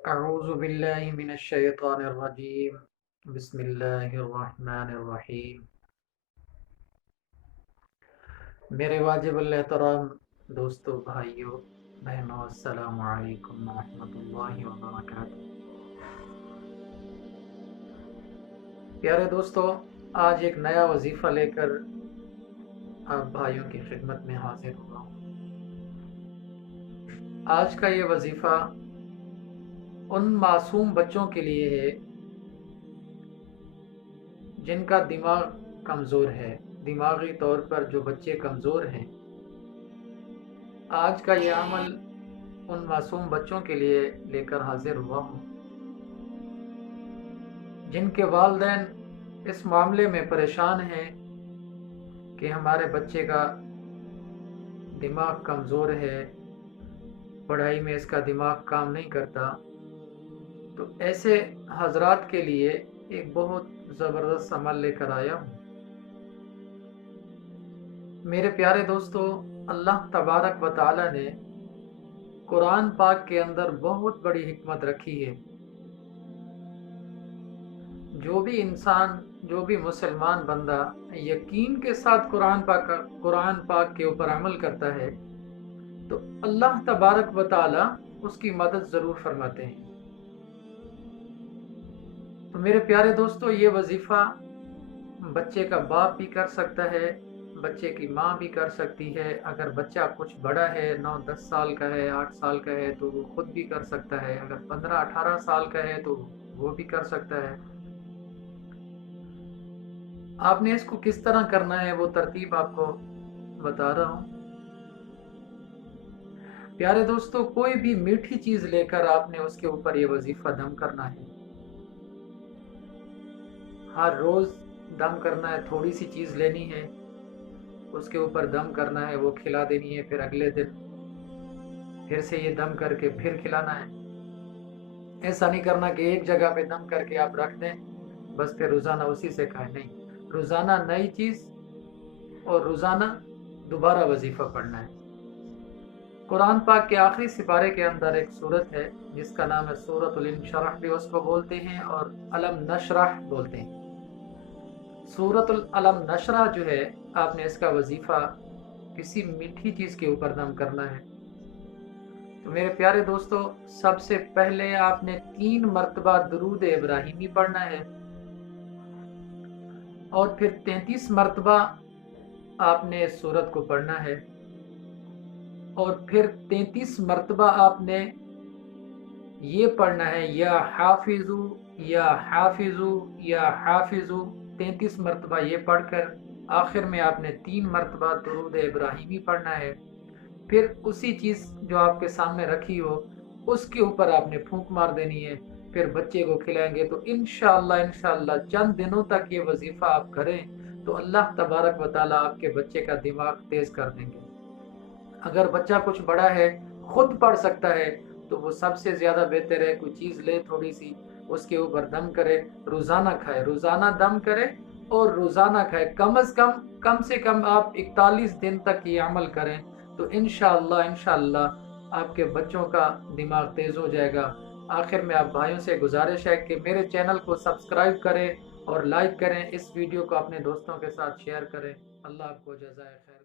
اعوذ باللہ من الشیطان الرجیم بسم اللہ الرحمن الرحیم۔ میرے واجب الاحترام دوستو، بھائیو، بہنوں، السلام علیکم ورحمۃ اللہ وبرکاتہ۔ پیارے دوستو، آج ایک نیا وظیفہ لے کر آپ بھائیوں کی خدمت میں حاضر ہوا ہوں۔ آج کا یہ وظیفہ ان معصوم بچوں کے لیے ہے جن کا دماغ کمزور ہے، دماغی طور پر جو بچے کمزور ہیں۔ آج کا یہ عمل ان معصوم بچوں کے لیے لے کر حاضر ہوا ہوں جن کے والدین اس معاملے میں پریشان ہیں کہ ہمارے بچے کا دماغ کمزور ہے، پڑھائی میں اس کا دماغ کام نہیں کرتا۔ تو ایسے حضرات کے لیے ایک بہت زبردست عمل لے کر آیا ہوں۔ میرے پیارے دوستو، اللہ تبارک و تعالی نے قرآن پاک کے اندر بہت بڑی حکمت رکھی ہے۔ جو بھی انسان، جو بھی مسلمان بندہ یقین کے ساتھ قرآن پاک کے اوپر عمل کرتا ہے تو اللہ تبارک و تعالی اس کی مدد ضرور فرماتے ہیں۔ تو میرے پیارے دوستو، یہ وظیفہ بچے کا باپ بھی کر سکتا ہے، بچے کی ماں بھی کر سکتی ہے۔ اگر بچہ کچھ بڑا ہے، 9-10 سال کا ہے، 8 سال کا ہے، تو وہ خود بھی کر سکتا ہے۔ اگر 15-18 سال کا ہے تو وہ بھی کر سکتا ہے۔ آپ نے اس کو کس طرح کرنا ہے وہ ترتیب آپ کو بتا رہا ہوں۔ پیارے دوستو، کوئی بھی میٹھی چیز لے کر آپ نے اس کے اوپر یہ وظیفہ دم کرنا ہے۔ ہر روز دم کرنا ہے، تھوڑی سی چیز لینی ہے، اس کے اوپر دم کرنا ہے، وہ کھلا دینی ہے، پھر اگلے دن پھر سے یہ دم کر کے پھر کھلانا ہے۔ ایسا نہیں کرنا کہ ایک جگہ پہ دم کر کے آپ رکھ دیں بس پھر روزانہ اسی سے کھائیں، نہیں، روزانہ نئی چیز اور روزانہ دوبارہ وظیفہ پڑھنا ہے۔ قرآن پاک کے آخری سپارے کے اندر ایک سورت ہے جس کا نام ہے سورۃ الانشراح بھی اس کو بولتے ہیں اور علم نشرح بولتے ہیں۔ سورۃ العلم نشرح جو ہے، آپ نے اس کا وظیفہ کسی میٹھی چیز کے اوپر دم کرنا ہے۔ تو میرے پیارے دوستو، سب سے پہلے آپ نے 3 مرتبہ درود ابراہیمی پڑھنا ہے اور پھر 33 مرتبہ آپ نے اس سورت کو پڑھنا ہے اور پھر 33 مرتبہ آپ نے یہ پڑھنا ہے یا حافظو یا حافظو یا حافظو۔ 33 مرتبہ یہ پڑھ کر آخر میں آپ نے 3 مرتبہ درود ابراہیمی پڑھنا ہے۔ پھر اسی چیز جو آپ کے سامنے رکھی ہو اس کے اوپر آپ نے پھونک مار دینی ہے، پھر بچے کو کھلائیں گے۔ تو انشاءاللہ چند دنوں تک یہ وظیفہ آپ کریں تو اللہ تبارک و تعالیٰ آپ کے بچے کا دماغ تیز کر دیں گے۔ اگر بچہ کچھ بڑا ہے، خود پڑھ سکتا ہے، تو وہ سب سے زیادہ بہتر ہے کوئی چیز لے تھوڑی سی، اس کے اوپر دم کرے، روزانہ کھائے، روزانہ دم کرے اور روزانہ کھائے۔ کم سے کم آپ 41 دن تک یہ عمل کریں تو انشاءاللہ آپ کے بچوں کا دماغ تیز ہو جائے گا۔ آخر میں آپ بھائیوں سے گزارش ہے کہ میرے چینل کو سبسکرائب کریں اور لائک کریں، اس ویڈیو کو اپنے دوستوں کے ساتھ شیئر کریں۔ اللہ آپ کو جزائے خیر۔